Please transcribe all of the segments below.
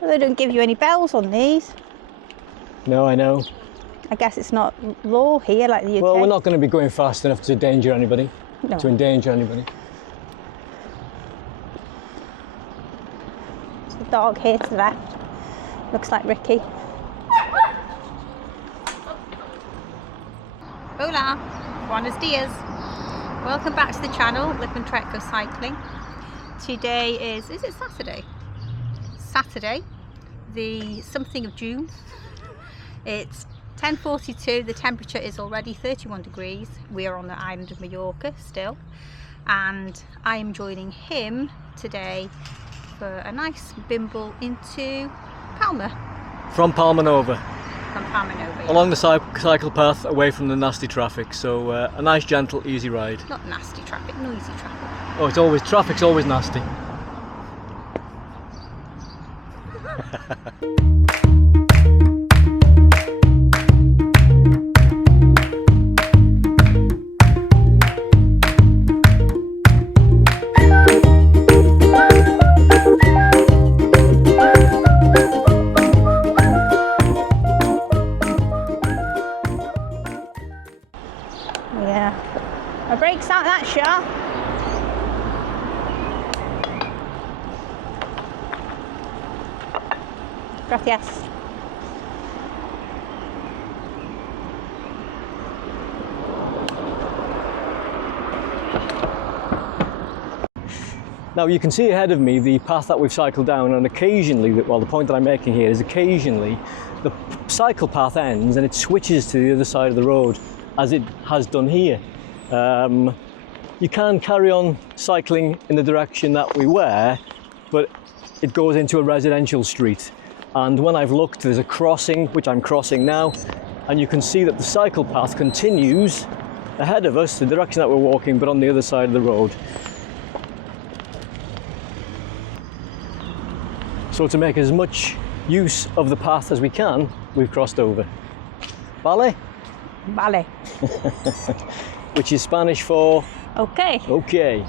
Well, they don't give you any bells on these. No, I know. I guess it's not law here like the UK. Well, we're not going to be going fast enough to endanger anybody. No. To endanger anybody. There's a dog here to the left. Looks like Ricky. Hola, buenos dias. Welcome back to the channel, Lip and Trek of Cycling. Today is it Saturday? Saturday, the something of June. It's 10:42, the temperature is already 31 degrees. We are on the island of Majorca still, and I am joining him today for a nice bimble into Palma. From Palma over. From Palma over, yeah. Along the cycle path, away from the nasty traffic. So a nice, gentle, easy ride. Not nasty traffic, noisy traffic. Oh, traffic's always nasty. Yeah, my brakes aren't that sharp. Gracias. Now you can see ahead of me the path that we've cycled down, and occasionally, well, the point that I'm making here is occasionally the cycle path ends and it switches to the other side of the road, as it has done here. You can carry on cycling in the direction that we were, but it goes into a residential street. And when I've looked, there's a crossing, which I'm crossing now, and you can see that the cycle path continues ahead of us, the direction that we're walking, but on the other side of the road. So to make as much use of the path as we can, we've crossed over. Vale? Vale. Which is Spanish for Okay. okay.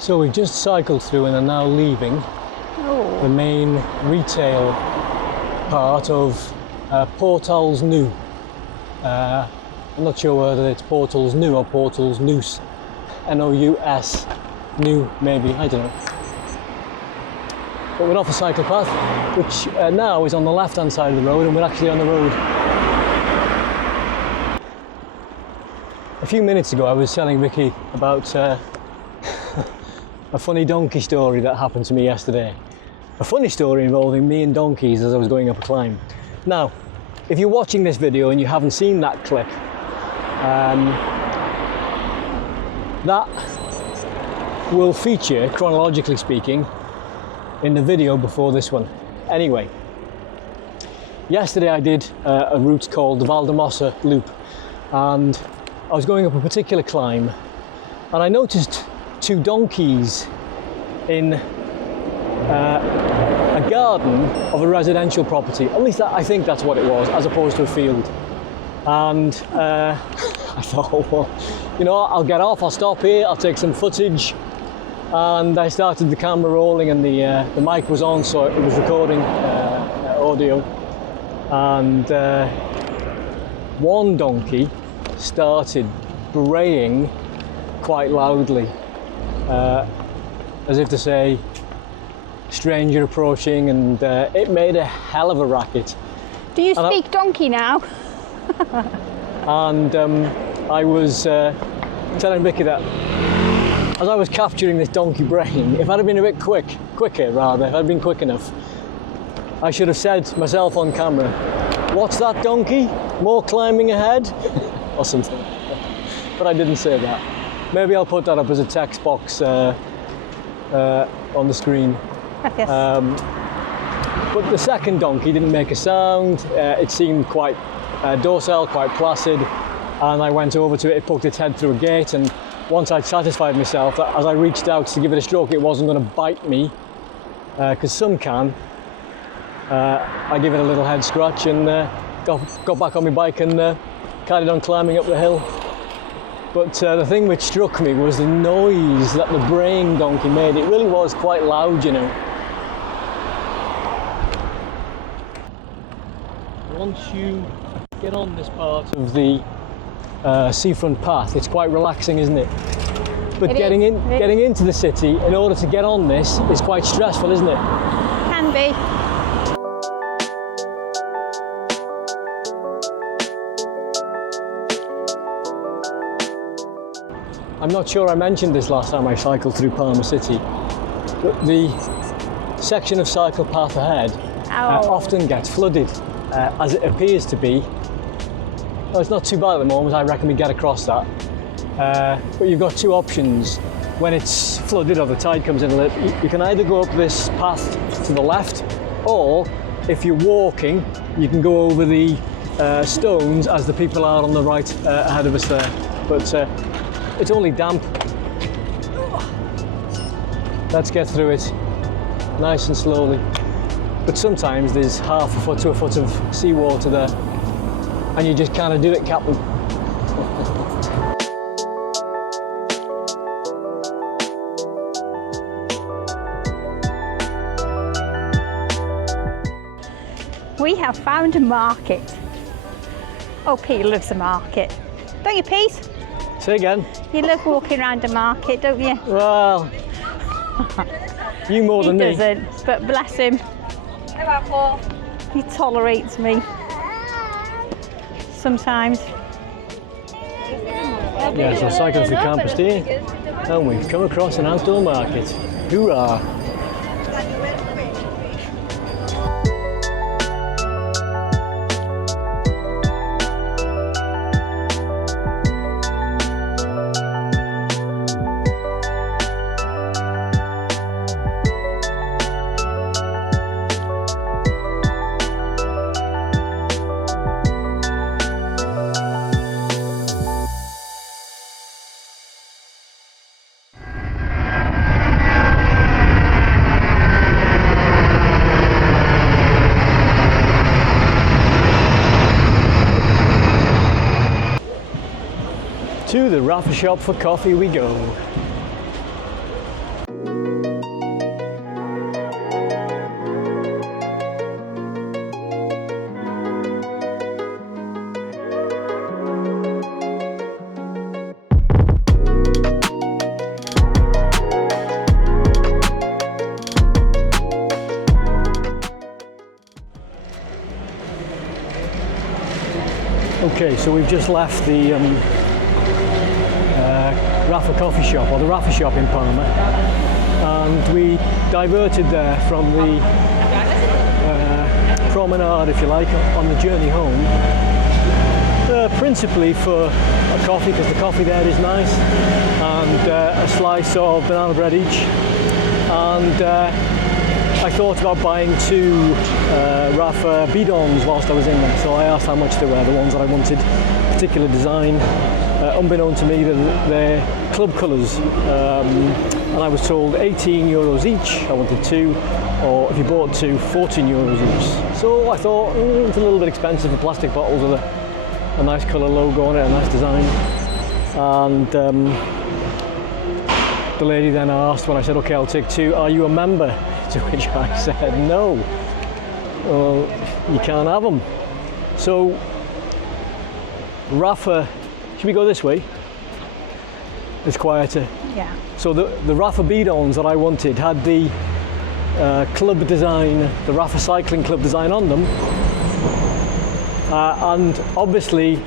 So we've just cycled through and are now leaving the main retail part of Portals Nou. I'm not sure whether it's Portals Nou or Portals Nous. N-O-U-S. New, maybe, I don't know. But we're off a cycle path, which now is on the left-hand side of the road, and we're actually on the road. A few minutes ago I was telling Vicky about a funny donkey story that happened to me yesterday. A funny story involving me and donkeys as I was going up a climb. Now, if you're watching this video and you haven't seen that clip, that will feature, chronologically speaking, in the video before this one. Anyway, yesterday I did a route called the Valdemossa Loop, and I was going up a particular climb, and I noticed two donkeys in a garden of a residential property. At least I think that's what it was, as opposed to a field. And I thought, well, you know, I'll get off, I'll stop here, I'll take some footage. And I started the camera rolling, and the mic was on, so it was recording audio. And one donkey started braying quite loudly, as if to say, stranger approaching, and it made a hell of a racket. Do you speak donkey now? And I was telling Vicky that as I was capturing this donkey braying, if I'd have been a bit quicker, if I'd been quick enough, I should have said myself on camera, "What's that, donkey? More climbing ahead?" or something. But I didn't say that. Maybe I'll put that up as a text box on the screen. Yes. But the second donkey didn't make a sound. It seemed quite docile, quite placid, and I went over to it. It poked its head through a gate, and once I'd satisfied myself that as I reached out to give it a stroke, it wasn't going to bite me, because some can, I give it a little head scratch and got back on my bike and carried on climbing up the hill. But the thing which struck me was the noise that the braying donkey made. It really was quite loud, you know. once you get on this part of the seafront path, it's quite relaxing, isn't it? But getting into the city in order to get on this is quite stressful, isn't it? Can be. I'm not sure I mentioned this last time I cycled through Palma City, but the section of cycle path ahead often gets flooded, as it appears to be. Well, it's not too bad at the moment. I reckon we get across that. But you've got two options. When it's flooded or the tide comes in, you can either go up this path to the left, or if you're walking, you can go over the stones as the people are on the right ahead of us there. But it's only damp. Let's get through it nice and slowly. But sometimes there's half a foot to a foot of seawater there, and you just kind of do it, Captain. We have found a market. Oh, Pete loves a market. Don't you, Pete? Say again. You love walking around a market, don't you? Well, you more than me. He doesn't, but bless him. He tolerates me. Sometimes. Yes, we're cycling through campus here, and we've come across an outdoor market. Hoorah! To the Rafer shop for coffee we go. Okay, so we've just left the Rafer coffee shop, or the Rafer shop in Palma, and we diverted there from the promenade, if you like, on the journey home, principally for a coffee, because the coffee there is nice, and a slice of banana bread each, and I thought about buying two Rafer bidons whilst I was in there, so I asked how much they were, the ones that I wanted, particular design. Unbeknown to me, they're club colours, and I was told €18 each. I wanted two, or if you bought two, €14 each. So I thought, it's a little bit expensive for plastic bottles with a nice colour logo on it, a nice design. And the lady then asked, when I said, okay, I'll take two, are you a member? To which I said, no. Well, you can't have them. So Rafer, should we go this way? It's quieter. Yeah. So the Rafer bidons that I wanted had the club design, the Rafer Cycling Club design on them, and obviously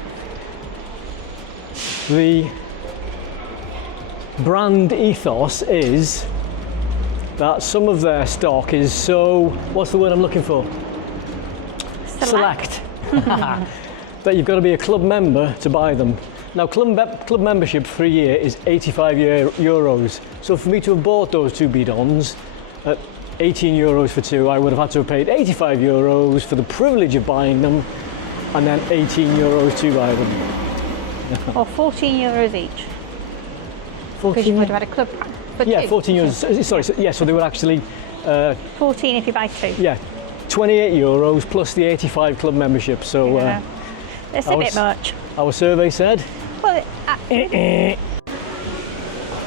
the brand ethos is that some of their stock is so, what's the word I'm looking for? Select. That you've got to be a club member to buy them. Now, club membership for a year is €85. So for me to have bought those two bidons at €18 for two, I would have had to have paid €85 for the privilege of buying them, and then €18 to buy them. Or €14 each. 14? Because you would have had a club pack. Yeah, €14. Sorry, so, yeah, so they were actually 14 if you buy two. Yeah, €28 plus the 85 club membership. So yeah. That's a bit much. Our survey said. Well,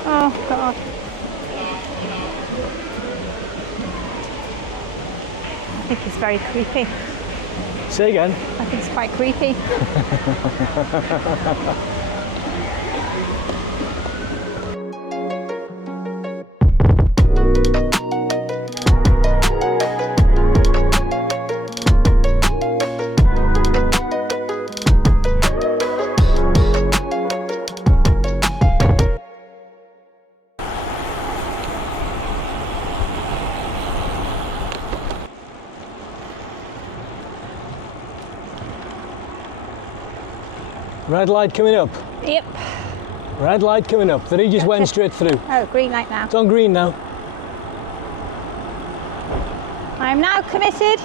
oh God. I think it's very creepy. Say again. I think it's quite creepy. Red light coming up. Yep. Red light coming up. That he just went straight through. Oh, green light now. It's on green now. I'm now committed.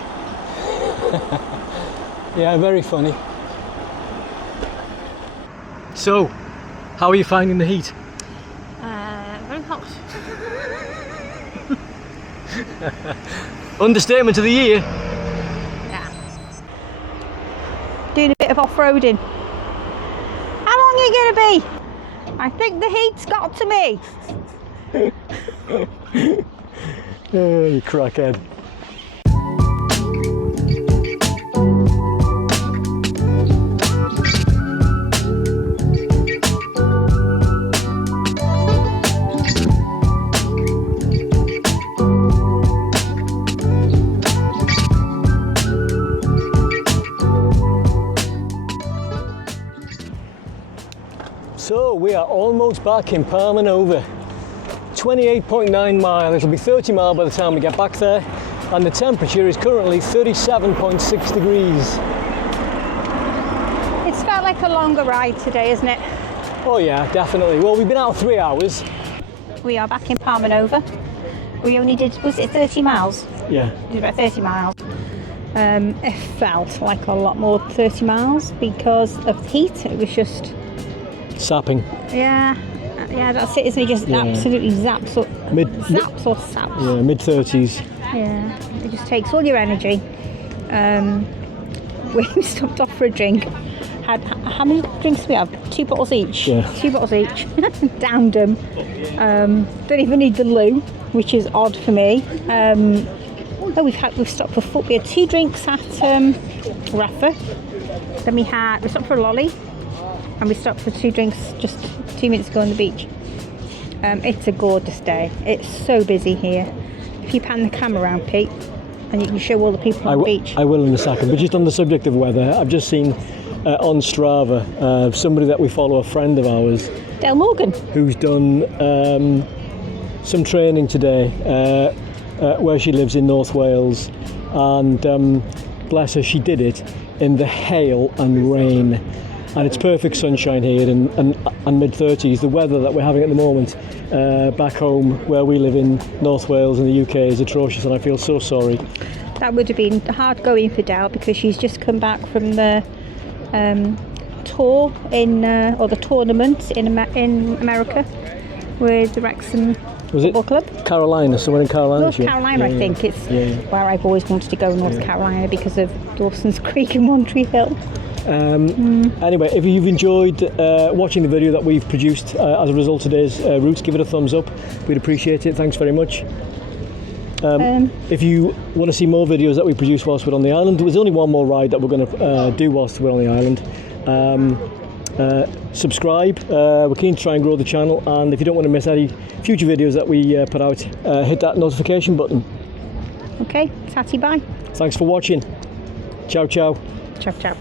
Yeah, very funny. So, how are you finding the heat? Very hot. Understatement of the year. Yeah. Doing a bit of off-roading. How long are you going to be? I think the heat's got to me. Oh, you crackhead. So we are almost back in Palma. 28.9 mile, it'll be 30 mile by the time we get back there, and the temperature is currently 37.6 degrees. It's felt like a longer ride today, isn't it? Oh yeah, definitely. Well, we've been out 3 hours. We are back in Palma. We only did, was it 30 miles? Yeah. We did about 30 miles. It felt like a lot more 30 miles because of the heat. It was just... Sapping. Yeah, that's it, isn't it? Just absolutely zaps or saps. Yeah, mid-30s. Yeah, it just takes all your energy. We stopped off for a drink. Had how many drinks do we have? 2 bottles each. Yeah. 2 bottles each. Downed them. Don't even need the loo, which is odd for me. We've stopped for foot. We had 2 drinks at Rafer. Then we stopped for a lally. And we stopped for 2 drinks just 2 minutes ago on the beach. It's a gorgeous day. It's so busy here. If you pan the camera around, Pete, and you can show all the people on the beach. I will in a second, but just on the subject of weather, I've just seen on Strava somebody that we follow, a friend of ours, Del Morgan, who's done some training today where she lives in North Wales, and bless her, she did it in the hail and rain. And it's perfect sunshine here and mid-30s. The weather that we're having at the moment back home where we live in North Wales in the UK is atrocious, and I feel so sorry. That would have been hard going for Del because she's just come back from the tour or the tournament in America with the Wrexham Football Club. Carolina, somewhere in Carolina? North Carolina, I think. It's where I've always wanted to go, North Carolina, because of Dawson's Creek and One Tree Hill. Anyway, if you've enjoyed watching the video that we've produced as a result of today's routes, give it a thumbs up. We'd appreciate it. Thanks very much. If you want to see more videos that we produce whilst we're on the island, there's only one more ride that we're going to do whilst we're on the island. Subscribe. We're keen to try and grow the channel, and if you don't want to miss any future videos that we put out, hit that notification button. Okay, tatty bye. Thanks for watching. Ciao ciao. Ciao ciao.